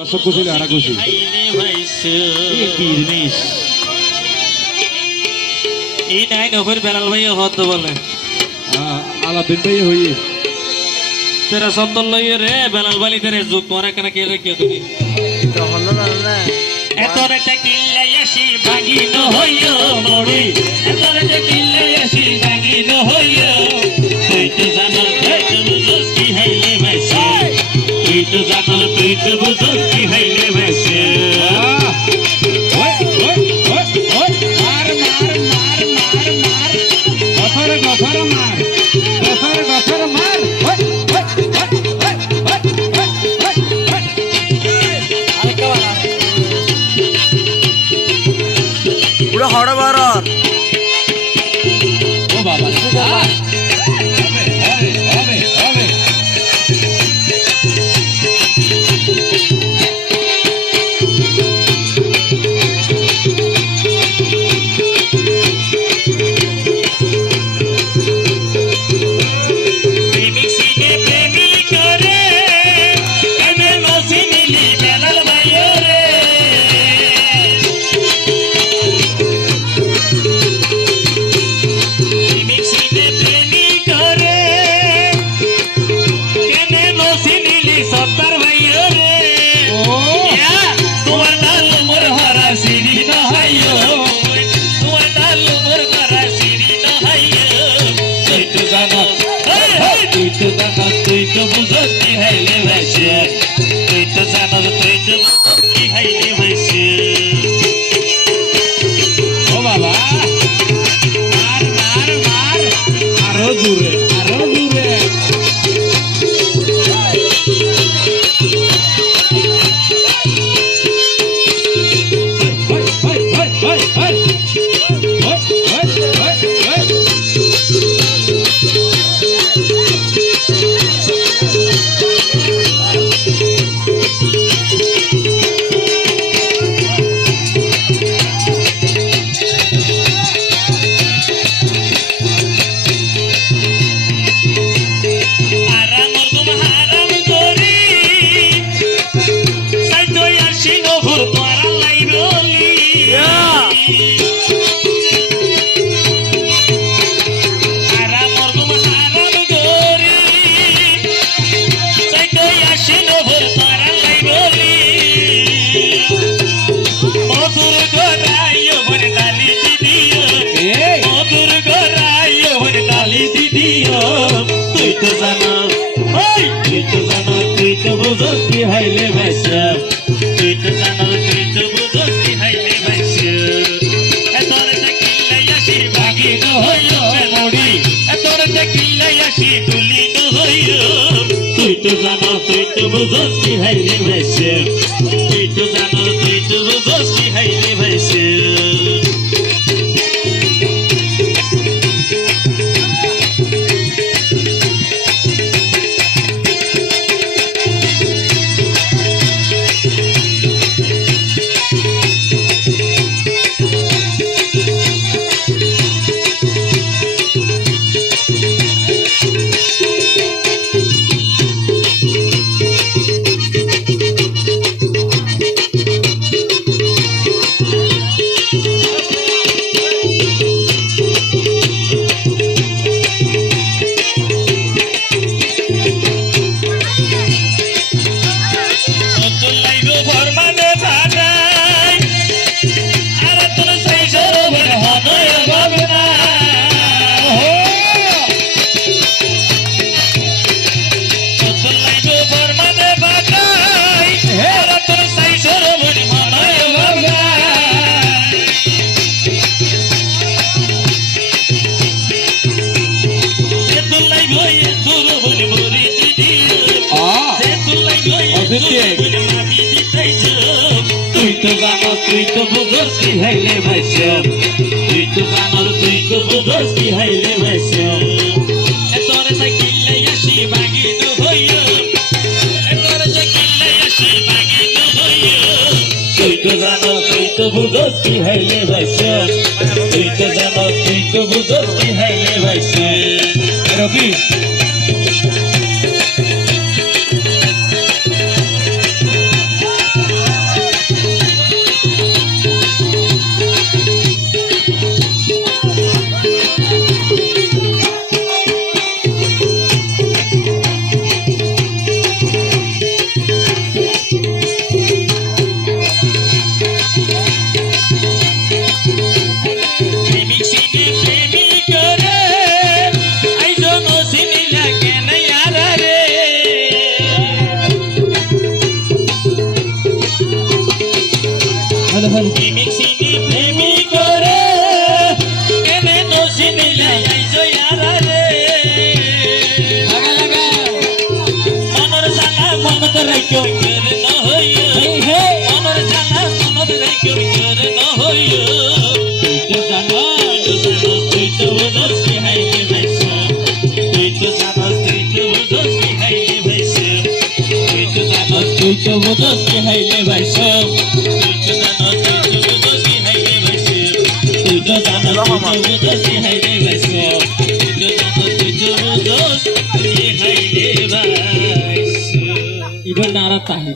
দর্শক খুশি হারা খুশি কি জিনিস এই নাই নফর বেলাল ভাই হত বলে আলাদিন ভাই হই তেরা সন্তল লইয়ে রে বেলাল বালি তেরে যুগ তোরা কেন কে রে কে তুমি তখন না এতরে কিল্লে আসি ভাগিন হইও মরি এতরে কিল্লে আসি ভাগিন হইও তুই তো জানো তুই তো বুঝস কি হইলে ভাইছে তুই তো জানো তুই তো বুঝস কি হইলে ভাইছে পুরো হড়বড় ও বাবা তুই তো বুঝস কি হইলে ভাইছে তুই তো জানো তুই তো কি হইলে ভাইছে ও বাবা মার মার মার আরো দূরে তুই তো বুঝস কি হইলে ভাইছে তুই তো জানো তুই তো বুঝস কি হইলে ভাইছে এতরে কিল্লে আসি ভাগিন হইও মরি এতরে কিল্লে আসি তুলিন হইও তুই তো জানো তুই তো বুঝস কি হইলে ভাইছে তুই তো জানো তুই তো বুঝস কি হইলে ভাইছে তুই তো জানো তুই তো বুঝস কি হইলে ভাইছে তুই তো জানো তুই তো বুঝস কি হইলে ভাইছে এতরে কিল্লে আসি ভাগিন হইও এতরে কিল্লে আসি ভাগিন হইও তুই তো জানো তুই তো বুঝস কি হইলে ভাইছে তুই তো জানো তুই তো বুঝস কি হইলে ভাইছে রবি প্রেমিক চিনি প্রেমিক করে কেনে দোষী মিলাই আইছো ইয়ারা রে মনের জানা মনত রাখিও করে ন হইও মনের জানা মনত রাখিও করে ন হইও তুই তো জানো তুই তো বুঝস কি হাইলে ভাইসা তুই তো জানো তুই তো বুঝস কি হাইলে ভাইসা তুই তো জানো তুই তো বুঝস কি হাইলে ভাইসা তুই তো জানো তুই তো বুঝস কি হাইলে ভাইসা তুই তো জানো তুই তো বুঝস কি হাইলে ভাইসা তুই তো জানো তুই তো বুঝস কি হাইলে ভাইসা ইবন নারা তাহিরি